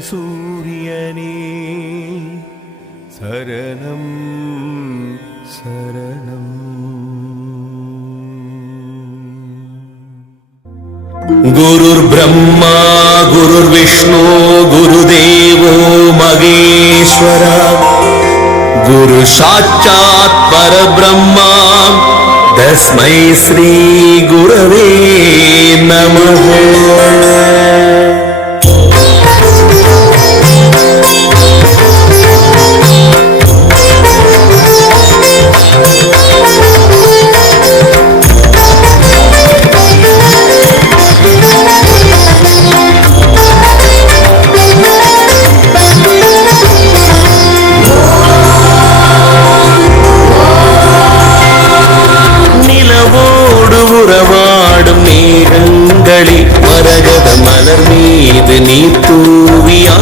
சூரியனே சரணம் சரணம் குருர் பிரம்மா குருர் விஷ்ணு குருதேவோ மகேஸ்வரா குரு சாட்சாத் பரபிரம்மா தஸ்மை ஸ்ரீ குரவே மேகங்களே மரகத மலர் மீது நீ தூவியாடுங்களே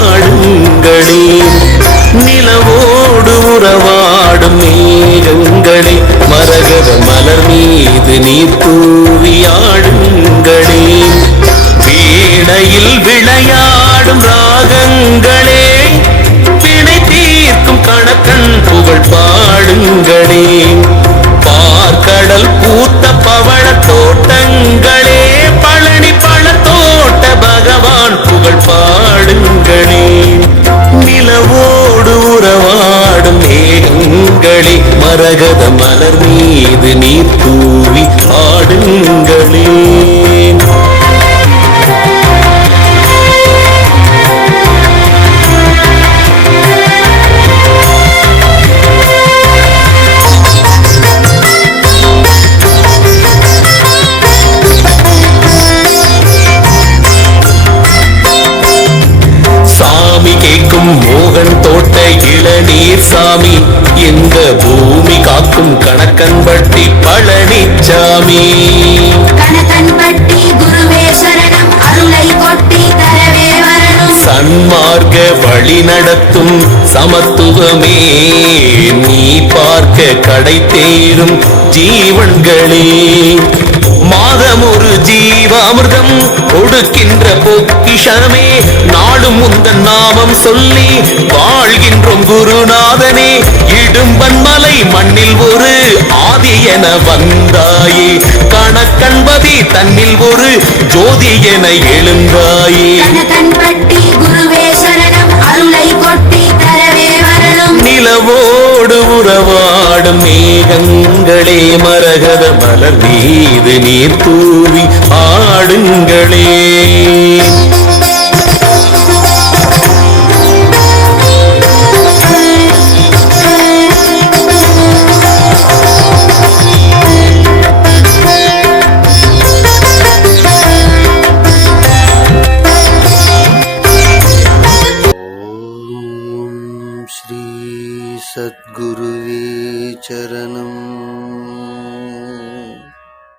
நிலவோடு உறவாடும் மேகங்களே மரகத மலர் மீது நீ தூவியாடுங்களே வீணையில் விளையாடும் ராகங்களே பிணை தீர்க்கும் கணக்கன் புகழ் பாடுங்களே. மேகங்களே மரகத மலர் மீது நீர் தூவி ஆடுங்களே. தோட்ட இளநீர் சாமி இந்த பூமி காக்கும் கணக்கன் பட்டி பழனிச்சாமி. கணக்கன்பட்டி வரணும். சன்மார்க்க வழி நடத்தும் சமத்துவமே நீ பார்க்க கடை தேரும் ஜீவன்களே. மாதம் ஒரு ஜீவாமிர்தம் கொடுக்கின்ற பொக்கிஷமே நாளும் உந்தன் நாமம் சொல்லி வாழ்கின்றோம் குருநாதனே. இடும்பன் மலை மண்ணில் ஒரு ஆதி என வந்தாயே. கணக்கன்பதி தன்னில் ஒரு ஜோதி என எழுந்தாயே. நிலவோடு உறவாடும் மேகங்களே மரகத மலர் மீது நீர் தூவி ஆடுங்களே. श्रीसद्गुरुवे चरणम्